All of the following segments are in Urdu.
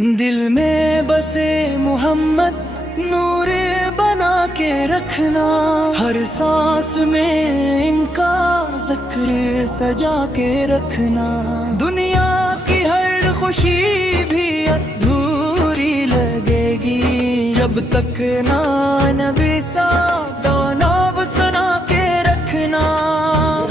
دل میں بسے محمد نور بنا کے رکھنا، ہر سانس میں ان کا ذکر سجا کے رکھنا، دنیا کی ہر خوشی بھی ادھوری لگے گی جب تک نہ نبی صاحب نام سنا کے رکھنا،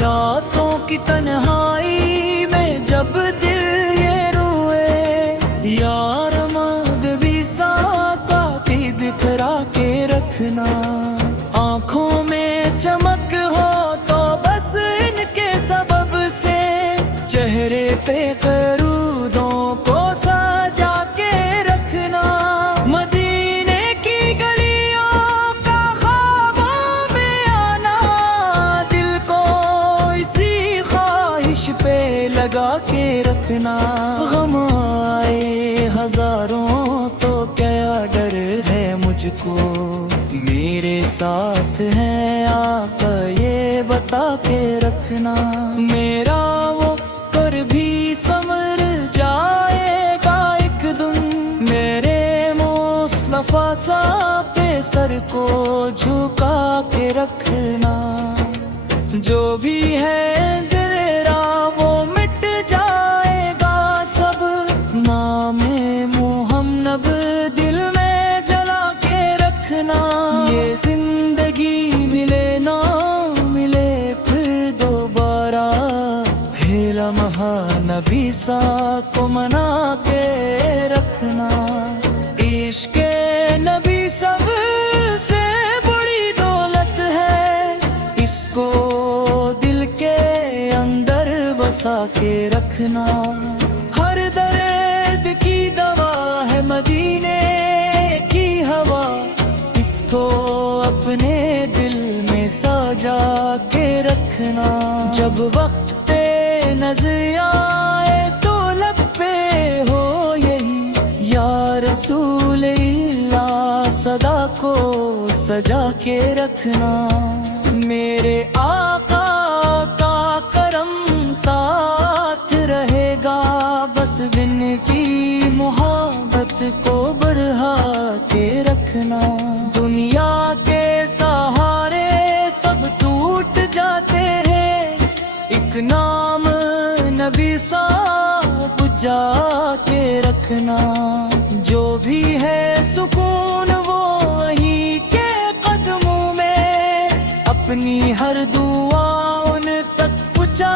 راتوں کی تنہائی میں جب دل یہ روئے یار مغربی ساتھ دکھرا کے رکھنا، آنکھوں میں چمک ہو تو بس ان کے سبب سے، چہرے پہ قرودوں کو سجا کے رکھنا، مدینے کی گلیوں کا خوابوں میں آنا، دل کو اسی خواہش پہ لگا کے رکھنا، غم آئے ہزاروں تو کیا ڈر ہے مجھ کو، میرے ساتھ ہے آپ یہ بتا کے رکھنا، میرا وہ کر بھی سمر جائے گا ایک دن، میرے مصطفیٰ صاحب پہ سر کو جھکا کے رکھنا، جو بھی ہے دل راہ وہ مٹ جائے گا سب، نام محمد دل میں جلا کے رکھنا، یہ زندگی ملے نہ ملے پھر دوبارہ، ہے لمحہ نبی ساتھ کو منا کے رکھنا، عشق نبی سب سے بڑی دولت ہے، اس کو دل کے اندر بسا کے رکھنا، ہر درد کی دوا ہے مدینے کی ہوا، اس کو اپنے دل میں سجا کے رکھنا، جب وقت نظر آئے تو لب پہ ہو یہی یا رسول اللہ صدا کو سجا کے رکھنا، میرے آقا کا کرم ساتھ رہے گا، بس دن کی محبت کو بڑھا کے رکھنا، دنیا کے سہارے سب ٹوٹ جاتے ہیں، ایک نام نبی صاحب جا کے رکھنا، جو بھی ہے سکون وہ وہی کے قدموں میں، اپنی ہر دعا ان تک پہنچا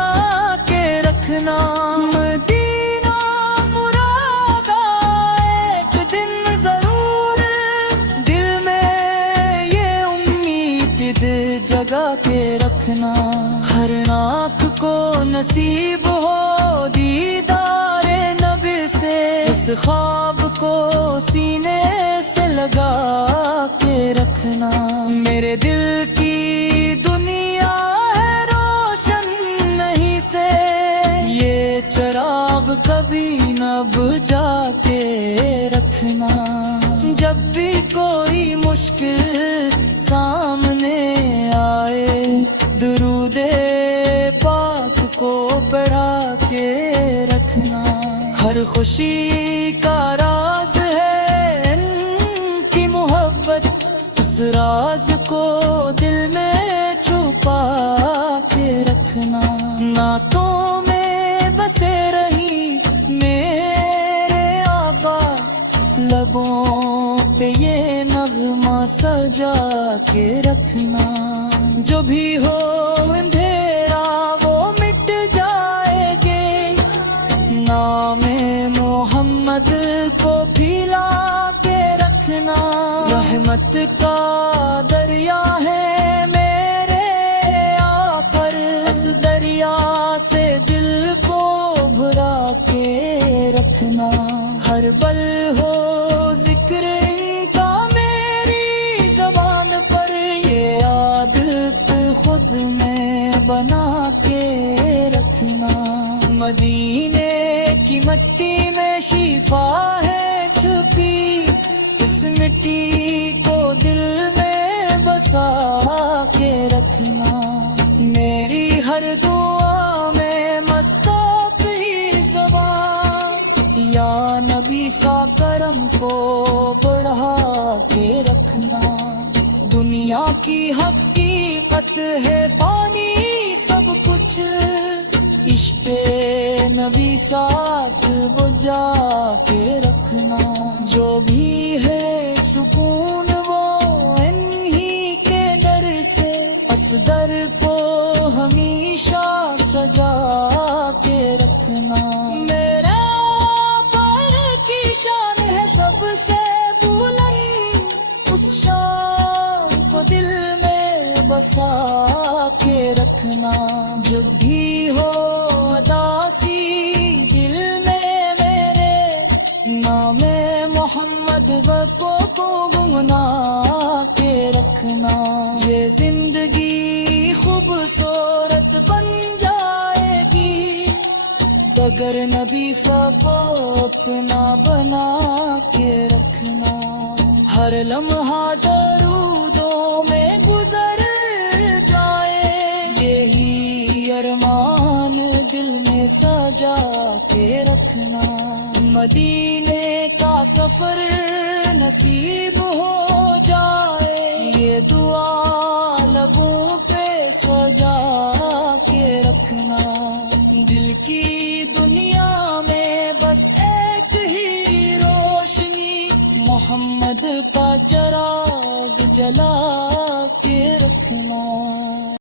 کے رکھنا، مدینہ مرادہ ایک دن ضرور، دل میں یہ امید جگا کے رکھنا، ہر آنکھ کو نصیب ہو دیدار نبی سے، اس خواب کو سینے سے لگا کے رکھنا، میرے دل کی دنیا ہے روشن نہیں سے، یہ چراغ کبھی نہ بجھا کے رکھنا، جب بھی کوئی مشکل سامنے آئے درود پاک کو پڑھا کے رکھنا، ہر خوشی کا راز ہے ان کی محبت، اس راز کو دل میں چھپا کے رکھنا، نعتوں میں بسے رہی میرے آقا، لبوں پہ یہ نغمہ سجا کے رکھنا، جو بھی ہو اندھیرا وہ مٹ جائے گے، نام محمد کو پھیلا کے رکھنا، رحمت کا دریا ہے میرے آپ پر، اس دریا سے دل کو بھرا کے رکھنا، ہر پل ہو ذکر ان کا میری زبان پر، یہ عادت خود میں بنا کے رکھنا، مدینے کی مٹی میں شفا ہے چھپی، اس مٹی کو دل میں بسا کے رکھنا، میری ہر دعا میں مستق ہی زبان یا نبی ساک کرم کو بڑھا کے رکھنا. دنیا کی حقیقت ہے فانی سب کچھ، عشق نبی ساتھ بجا کے رکھنا. جو بھی ہے سکون وہ انہی کے در سے، اصدر کو ہمیشہ سجا کے رکھنا. میرے پر کی شان ہے سب سے بلند، اس شان کو دل میں بسا کے رکھنا. جب بھی ہو اداسی دل میں میرے، نام محمد کو گمنا کے رکھنا. یہ زندگی خوبصورت بن جائے گی اگر نبی کو اپنا بنا کے رکھنا. ہر لمحہ درودوں میں گزر جائے، یہی ارمان دل میں سجا کے رکھنا. مدینے کا سفر نصیب ہو جائے، یہ دعا لبوں پہ سجا کے رکھنا. دل کی دنیا میں بس ایک ہی روشنی، محمد کا چراغ جلا